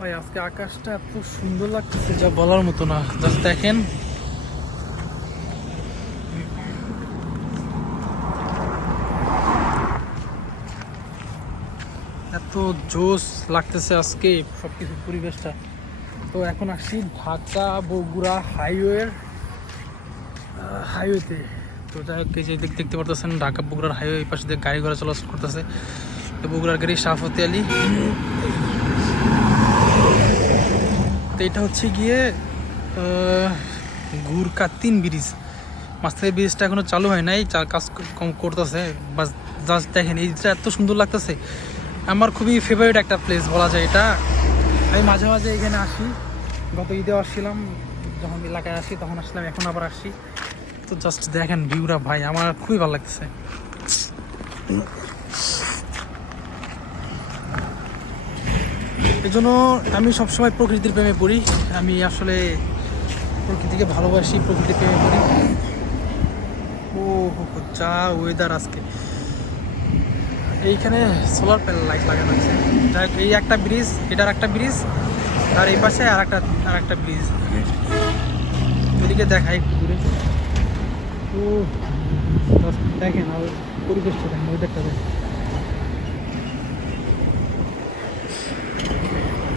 ভাই, আজকে আকাশটা এত সুন্দর লাগতেছে, যা বলার মতো না। জাস্ট দেখেন। এত জোস লাগতেছে আজকে সব কিছু পরিবেশটা। তো এখন আসছি ঢাকা বগুড়া হাইওয়ের হাইওয়েতে। তো যাই হোক যে দেখ- দেখতে পারতেছেন, ঢাকা বগুড়ার হাইওয়ে এই পাশে দিয়ে গাড়ি ঘোড়া চলাচল করতেছে। তো বগুড়ার গাড়ি সাফতি আলী। তো এটা হচ্ছে গিয়ে তিন ব্রিজ। মাস্টার ব্রিজটা এখনও চালু হয় নাই চার কাজ কম করতেছে, বাস জাস্ট দেখেন এইটা এত সুন্দর লাগতেছে। আমার খুবই ফেভারিট একটা প্লেস বলা যায় এটা। আমি মাঝে মাঝে এখানে আসি, গত ঈদে আসছিলাম, যখন এলাকায় আসি তখন আসলাম, এখন আবার আসছি তো জাস্ট দেখেন ভিউরা ভাই, আমার খুবই ভালো লাগতেছে। এই জন্য আমি সবসময় প্রকৃতির প্রেমে পড়ি। আমি আসলে প্রকৃতিকে ভালোবাসি, প্রকৃতির প্রেমে পড়ি। ও যা ওয়েদার আজকে। এইখানে সোলার প্যানেল লাইট লাগানো আছে। এই একটা ব্রিজ এটার একটা ব্রিজ আর এই পাশে আর একটা আর একটা ব্রিজ ওদিকে দেখাই একটু দূরে ও দেখেন, আর পরিবেশটা দেখেন ওয়েদারটা দেখেন।